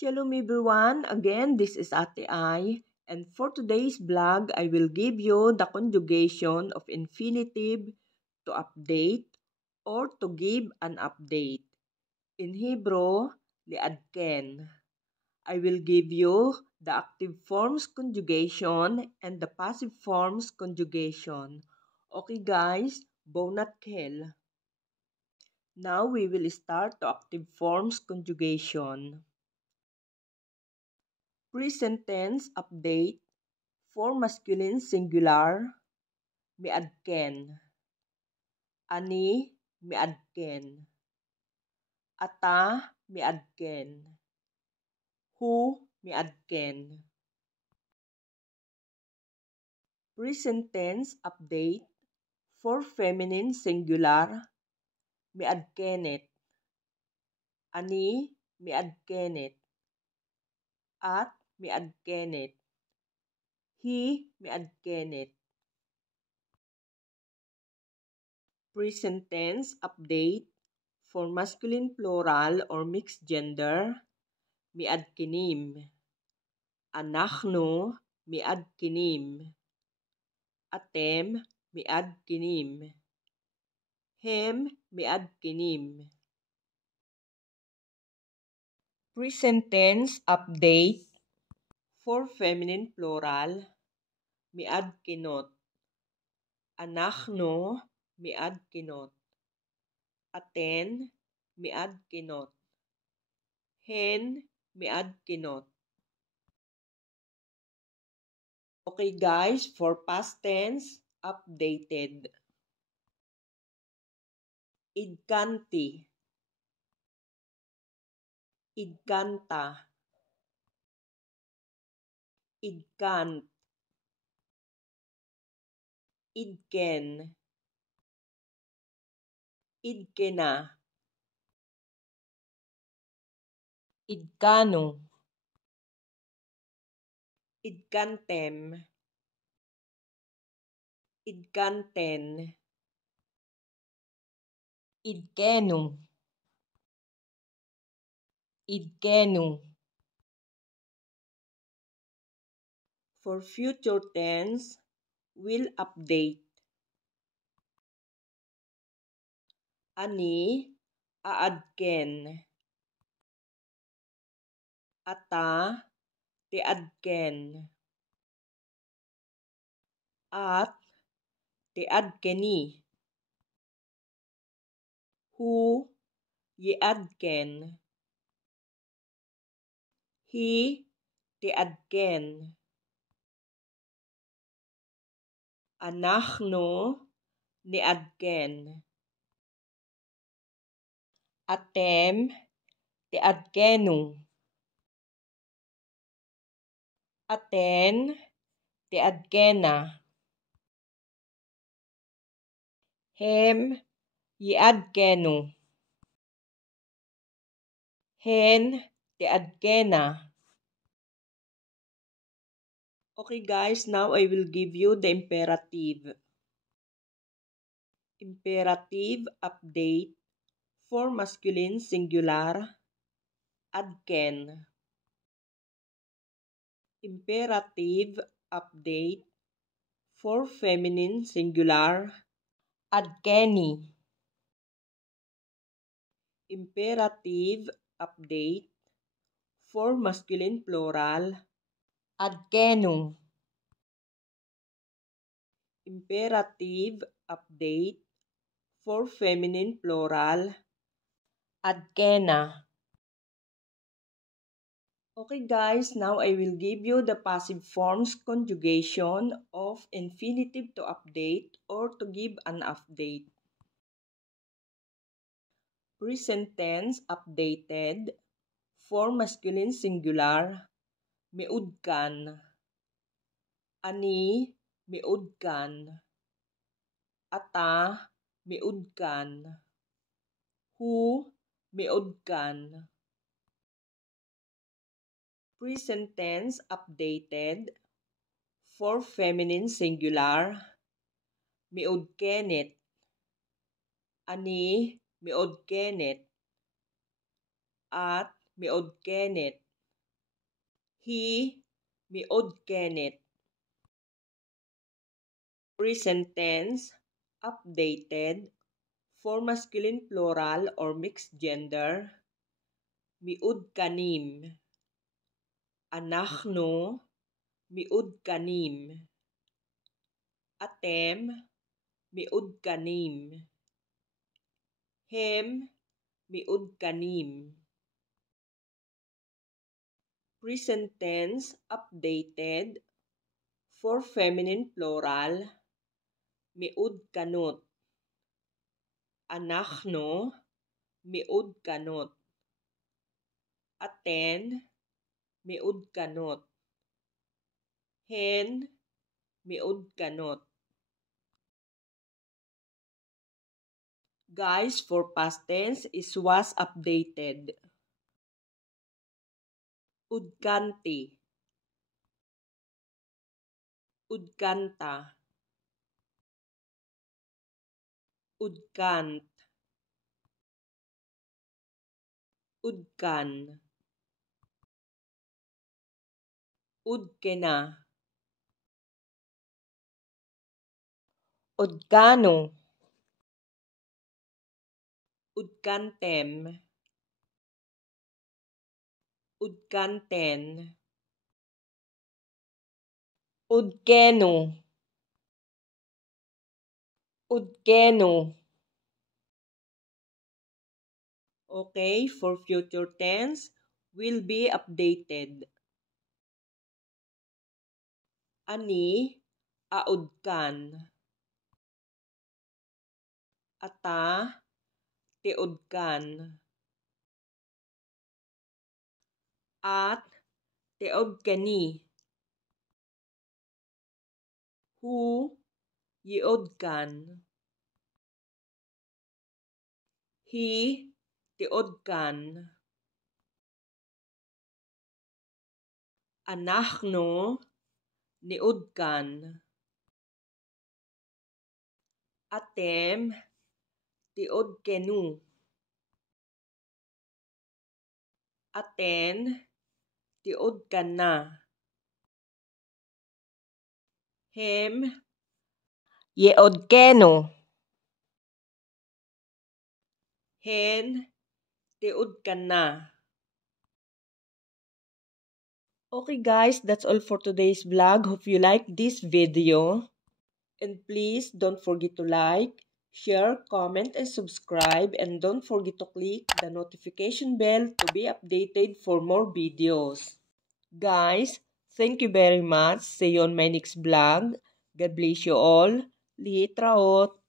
Shalom everyone, again this is Ate Ai, and for today's vlog I will give you the conjugation of infinitive to update or to give an update. In Hebrew, liadken. I will give you the active forms conjugation and the passive forms conjugation. Okay guys, bonat kel. Now we will start the active forms conjugation. Present tense update for masculine singular miadken. Ani miadken. Ata miadken. Hu miadken. Present tense update for feminine singular miadkenet. Ani miadkenet. At miadkenet. He miadkenet. Present tense update for masculine plural or mixed gender miadkinim. Anachnu miadkinim. Atem miadkinim. Hem miadkinim. Present tense update for feminine plural miadkinot. Anachnu miadkinot. Aten miadkinot. Hen miadkinot. Okay guys, for past tense, updated. Idkanti. Idkanta. Idkant. Idken. Idkena. Idkano. Idkantem. Idkanten. Idkenu. Idkenu. For future tense, will update. Ani aadken. Ata tiadken. At tiadkeni. Hu yiadken. He tiadken. Anachnu niadken. Atem tiadkenu. Aten tiadkena. Hem yiadkenu. Hen tiadkena. Okay guys, now I will give you the imperative. Imperative update for masculine singular adken. Imperative update for feminine singular adkeni. Imperative update for masculine plural adkenu. Imperative update for feminine plural adkena. Okay guys, now I will give you the passive forms conjugation of infinitive to update or to give an update. Present tense updated for masculine singular miudkan. Ani miudkan. Ata miudkan. Hu miudkan. Present tense updated for feminine singular miudkenet. Ani miudkenet. At miudkenet. He, miod Kenneth. Present tense, updated, for masculine plural or mixed gender, miud kanim. Anachno, miud kanim. Atem, miud kanim. Hem, miud kanim. Present tense, updated, for feminine plural, miud kanot. Anachno, miud kanot. Aten, miud kanot. Hen, miud kanot. Guys, for past tense is was updated. Udkanti. Udkanta. Udkant. Udkan. Udkena. Udkano. Udkantem. Udkanten. Udkeno. Udkeno. Okay, for future tense, will be updated. Ani, audkan. Ata, teudkan. At, teudkani. Hu, yiodkan. Hi, tiodkan. Anachno, niudkan. Atem, tiodkenu. Aten, tiodkan na. Hem, yeodkeno. Hen, tiudkan na. Okay guys, that's all for today's vlog. Hope you like this video. And please don't forget to like, share, comment, and subscribe. And don't forget to click the notification bell to be updated for more videos. Guys, thank you very much. See you on my next vlog. God bless you all. Litraot.